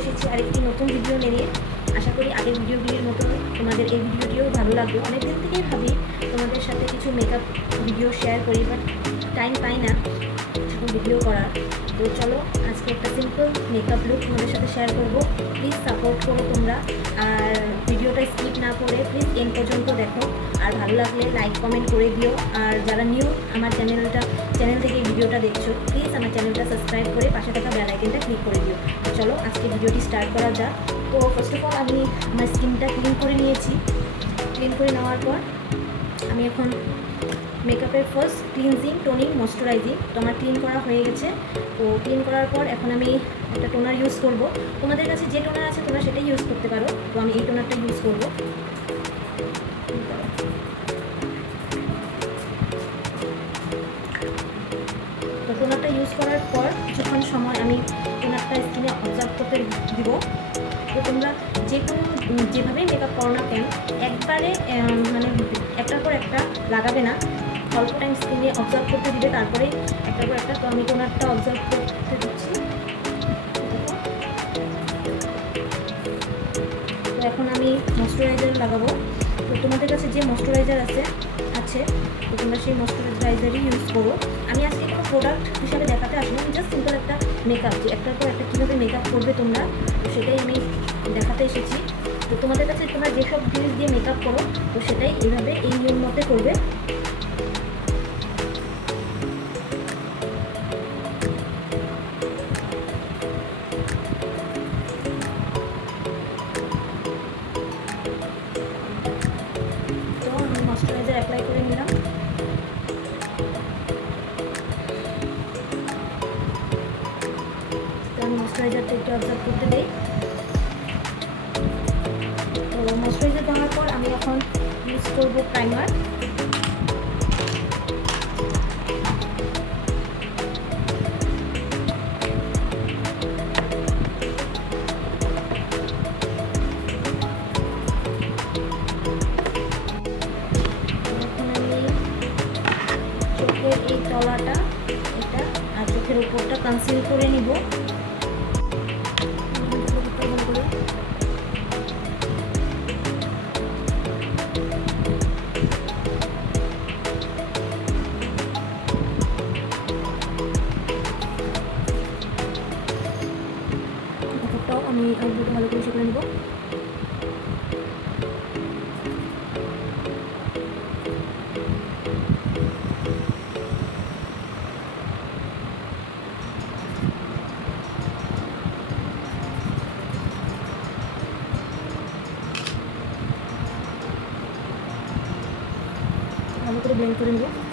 এসেছি, আরেকটি নতুন ভিডিও নিয়ে। আশা করি আগের ভিডিওগুলির মতো তোমাদের এই ভিডিওটিও ভালো লাগবে। অনেক দিন থেকেই ভাবি তোমাদের সাথে কিছু মেকআপ ভিডিও শেয়ার করি বাট টাইম পাই না ভিডিও করার। তো চলো আজকে একটা সিম্পল মেকআপ লুক তোমাদের সাথে শেয়ার করব। প্লিজ সাপোর্ট করো তোমরা। আর ভিডিওটা স্কিপ না করে প্লিজ এন পর্যন্ত দেখো। আর ভালো লাগলে লাইক কমেন্ট করে দিও। আর যারা নিউ আমার চ্যানেলটা চ্যানেল থেকে ভিডিওটা দেখছ প্লিজ আমার চ্যানেলটা সাবস্ক্রাইব করে পাশে থাকা বেল আইকনটা ক্লিক করে দিও। চলো, আজকে ভিডিওটি স্টার্ট করা যাক। তো ফার্স্ট অফ অল আমি আমার স্কিনটা ক্লিন করে নিয়েছি। ক্লিন করে নেওয়ার পর আমি এখন মেকআপের ফার্স্ট ক্লিনজিং টোনিং ময়শ্চারাইজিং তো আমার ক্লিন করা হয়ে গেছে। তো ক্লিন করার পর এখন আমি একটা টোনার ইউজ করব। তোমাদের কাছে যে টোনার আছে তোমরা সেটাই ইউজ করতে পারো। তো আমি এই টোনারটা ইউজ করব। তো টোনারটা ইউজ করার পর কিছুক্ষণ সময় আমি টোনারটা স্কিনে অবজার্ভ করতে দিব। তো তোমরা যে কোনো যেভাবেই মেকআপ করো না কেন, একবারে মানে একটার পর একটা লাগাবে না। অল্প টাইম স্কিনে অবজার্ভ করতে দিবে তারপরে একটার পর একটা আমি টোনারটা অবজার্ভ করতে দিচ্ছি। এখন আমি ময়শ্চারাইজার লাগাবো। তো তোমাদের কাছে যে ময়শ্চারাইজার আছে আছে, তো তোমরা সেই ময়শ্চারাইজারই ইউজ করো। আমি আজকে কোনো প্রোডাক্ট হিসাবে দেখাতে আসব আমি জাস্ট সিম্পল একটা মেকআপ যে একটার পর একটা কীভাবে মেকআপ করবে তোমরা সেটাই আমি দেখাতে এসেছি। তো তোমাদের কাছে তোমরা যেসব জিনিস দিয়ে মেকআপ করো, তো সেটাই এইভাবে এই নিয়ম মতে করবে। অবজার্ভ করতে দিই তো ময়শ্চারাইজার দেওয়ার পর আমি এখন ইউজ করব প্রাইমার এই তলাটা, এটা আর চোখের উপরটা কনসিল করে নিব। ভালো করে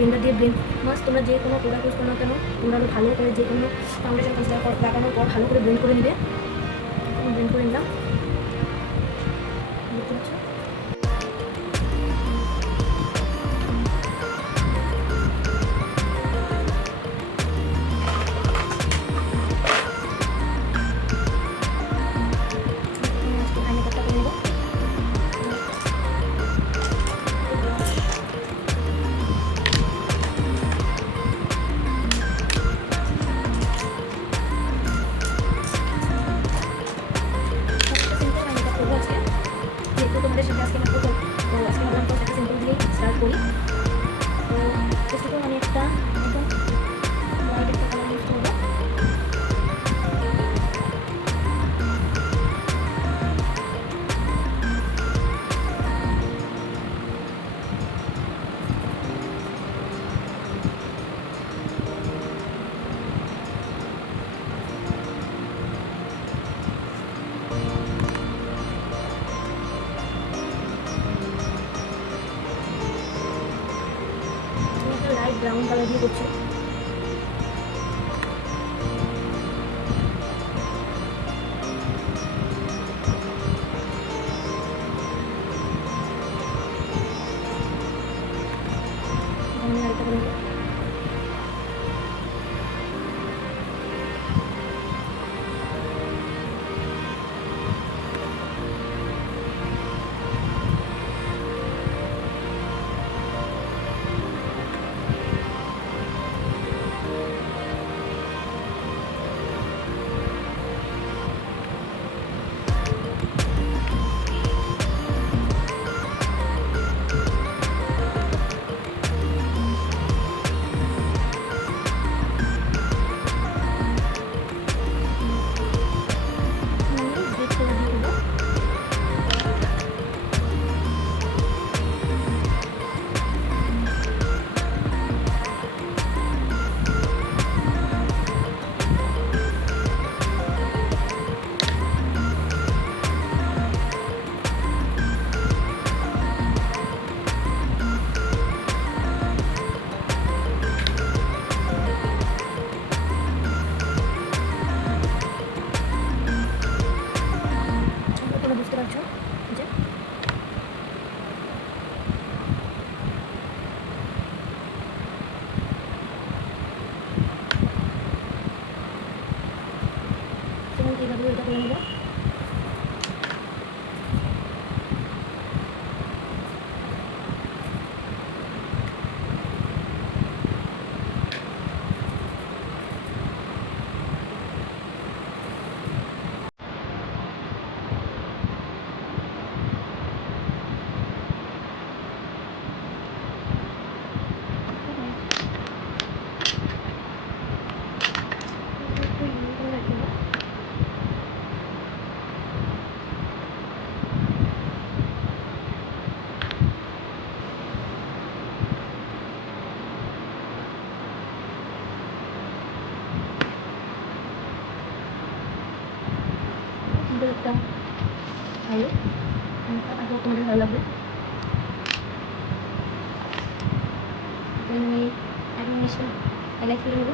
ব্লেন্ডার দিয়ে ব্লেন্ড মাস্ট তোমরা যে কোনো প্রোডাক্ট ইউজ করো না কেন, তোমরা ভালো করে যে কোনো ফাউন্ডেশন কনসিলার লাগানোর পর ভালো করে ব্লেন্ড করে নিবে। ব্লেন্ড করে নিলাম। ভালো। আশা তোমাদের ভালো লাগবে এখন এক মিনিটটা নেব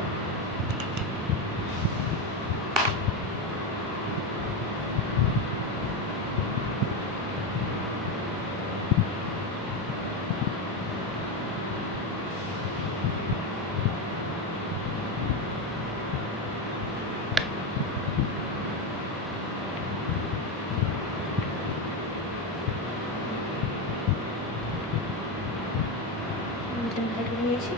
এটা হাইলাইট করে নিয়েছি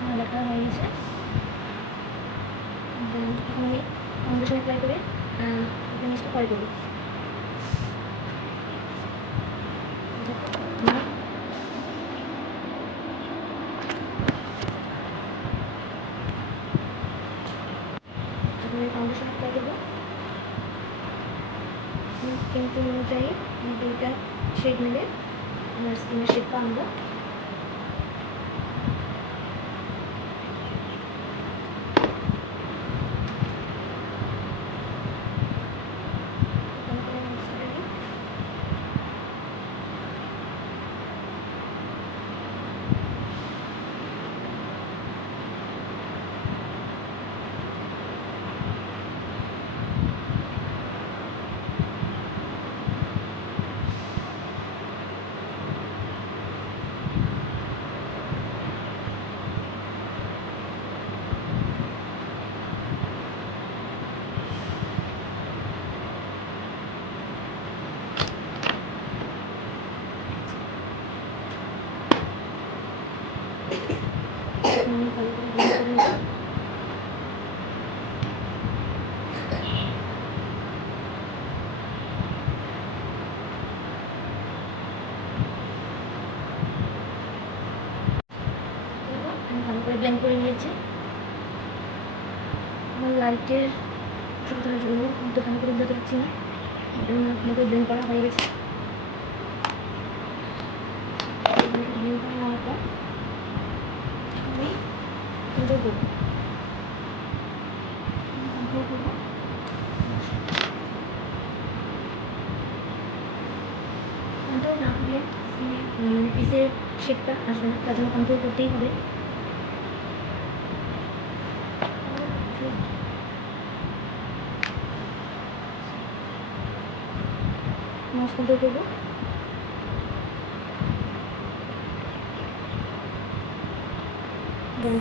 হাইলাইট করা হয়ে গেছে Then এখন আমি ফাউন্ডেশন অ্যাপ্লাই করে জিনিসটা পরে করব এখন আমি ফাউন্ডেশন অ্যাপ্লাই করব কিন্তু অনুযায়ী দুইটা শেড মিলে আমার স্কিনের শেডটা আনব এখানে কোনো মশলা নেই। আমি ভালো করে blend করে নেব। দেখো, আমি ভালো করে ব্লেন্ড করে নিয়েছি লাইটের সুবিধার জন্য ভালো করে বোঝাতে পারছি না আমার ভালো করে হয়ে গেছে না পিসের শেপটা আসবে না, তার জন্য কন্ট্রোল করতেই হবে। ছেড়ে দেবো। then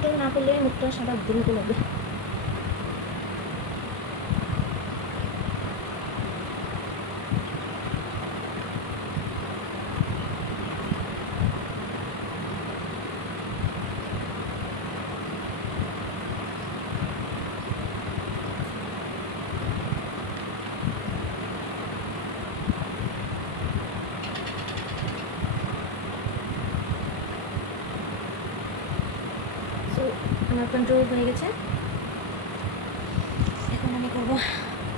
কন্ট্রোল না করলে মুখটা সারা দিন করে হবে সো আমার কন্ট্রোল হয়ে গেছে। এখন আমি করব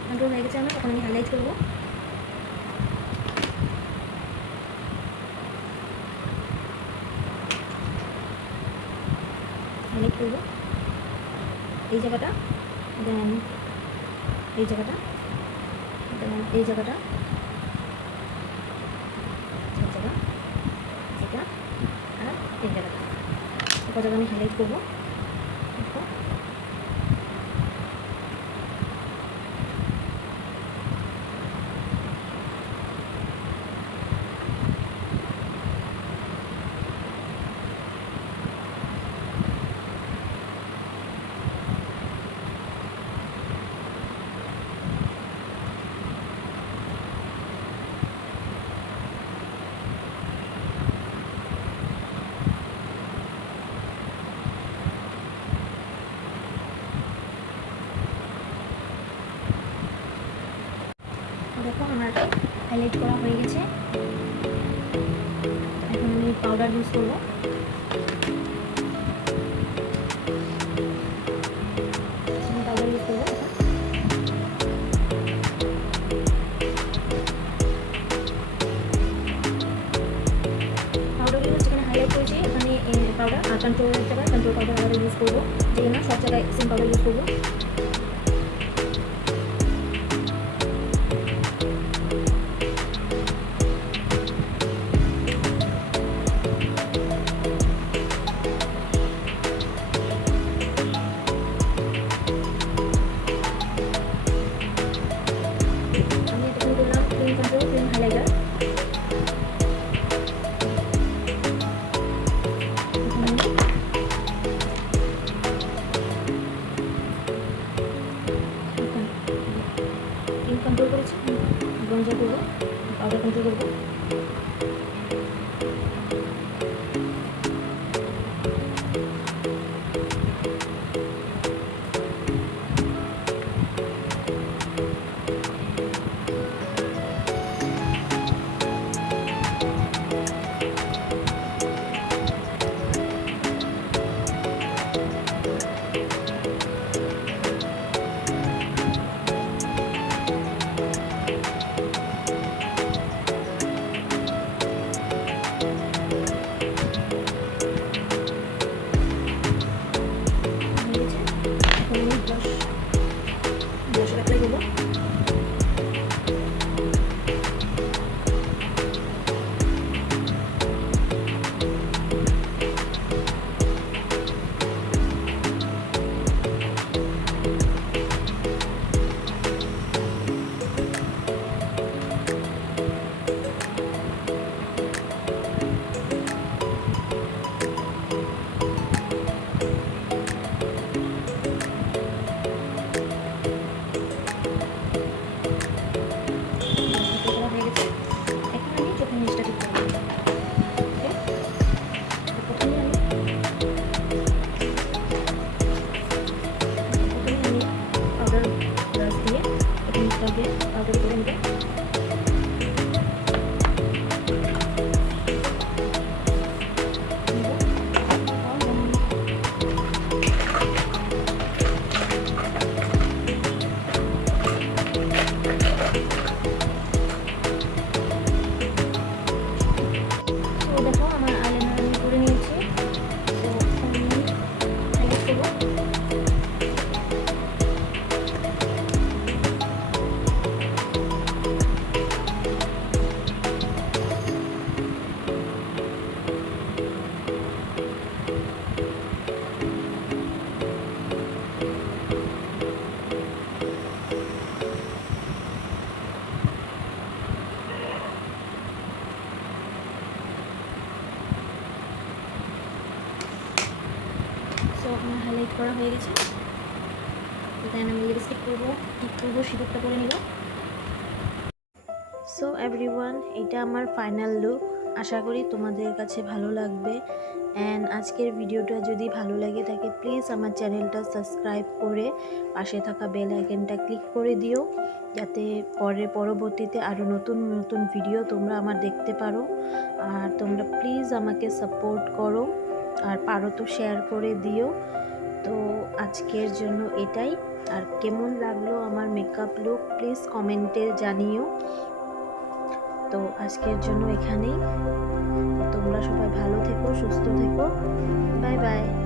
কন্ট্রোল হয়ে গেছে আমি এখন আমি হাইলাইট করব। হাইলাইট করব। এই জায়গাটা দেন এই জায়গাটা দেন এই জায়গাটা, এই জায়গা এটা আর এই জায়গাটা। জায়গা আমি হাইলাইট করব দেখো দেখো, আমার হাইলাইট করা হয়ে গেছে। এখন আমি পাউডার ইউজ করব। পাউডার এখানে পাউডার আর কন্ট্রোল কন্ট্রোল পাউডার আলাদা ইউজ করব। যেখানে সব জায়গায় সেম পাউডার ইউজ করব। মেরিনেট করা হয়ে গেছে। এখানে আমি লিপস্টিক করব। করব, সিঁদুরটা করে নিব। সো এভরিওয়ান এটা আমার ফাইনাল লুক আশা করি তোমাদের কাছে ভালো লাগবে। অ্যান্ড আজকের ভিডিওটা যদি ভালো লাগে থাকে প্লিজ আমার চ্যানেলটা সাবস্ক্রাইব করে পাশে থাকা বেল আইকনটা ক্লিক করে দিও। যাতে পরে, পরবর্তীতে আরও নতুন নতুন ভিডিও তোমরা আমার দেখতে পারো। আর তোমরা প্লিজ আমাকে সাপোর্ট করো। আর পারো তো শেয়ার করে দিও। তো আজকের জন্য এটাই। আর কেমন লাগল আমার মেকআপ লুক প্লিজ কমেন্টে জানিও। তো আজকের জন্য এখানেই। তোমরা সবাই ভালো থেকো, সুস্থ থেকো। Bye bye